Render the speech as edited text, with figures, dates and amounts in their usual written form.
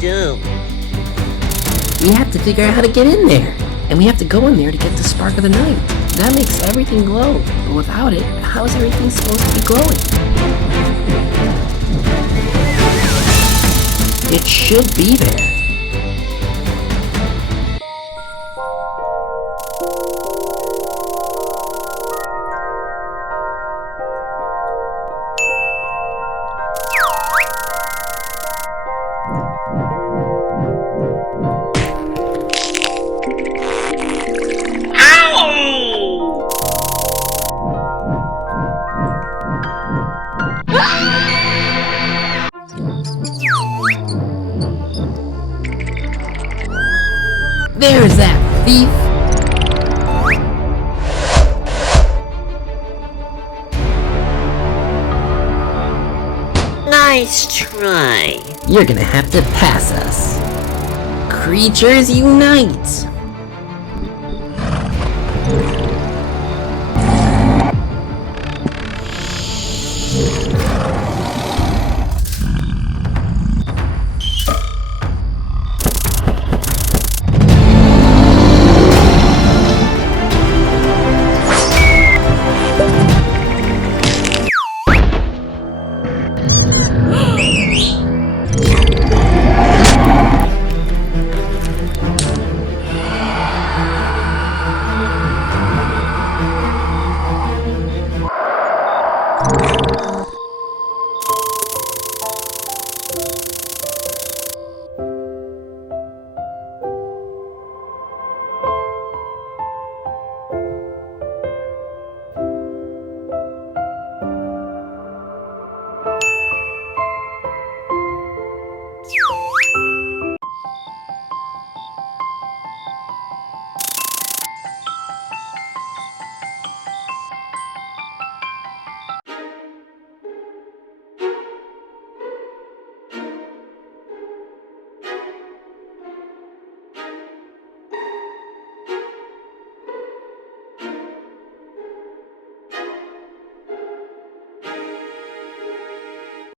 dumb. We have to figure out how to get in there. And we have to go in there to get the spark of the night. That makes everything glow. But without it, how is everything supposed to be glowing? It should be there. There's that thief! Nice try. You're gonna have to pass us. Creatures unite!